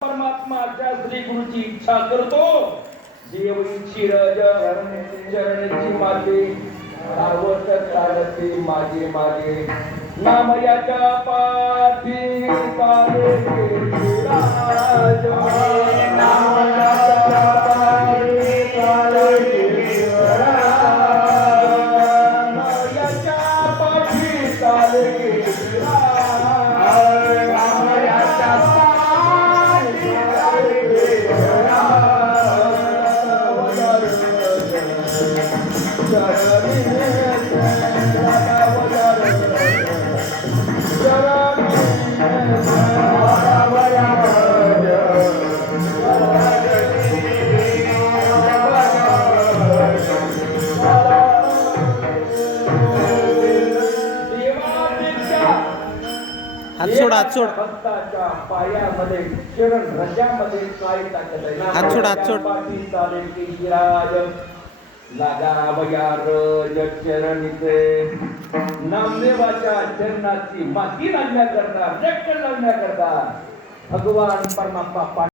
परमात्माच्या श्री गुरुची इच्छा करतो. देव शिरज चरणची माझे धावत चालते माझे माझे नाम याच्या पाठी चाले राज नाम याच्या पाठी चाले याच्या पाठी चाले हात सोड हात सोड भक्ताच्या पायामध्ये चरण रजामध्ये काय ताकद आहे. हात सोड हात सोड पाठी चालेल की शिराज लागा वयार चरणिते नामदेवाच्या चरणाची माती लागण्याकरता रक्त लागण्याकरता भगवान परमात्मा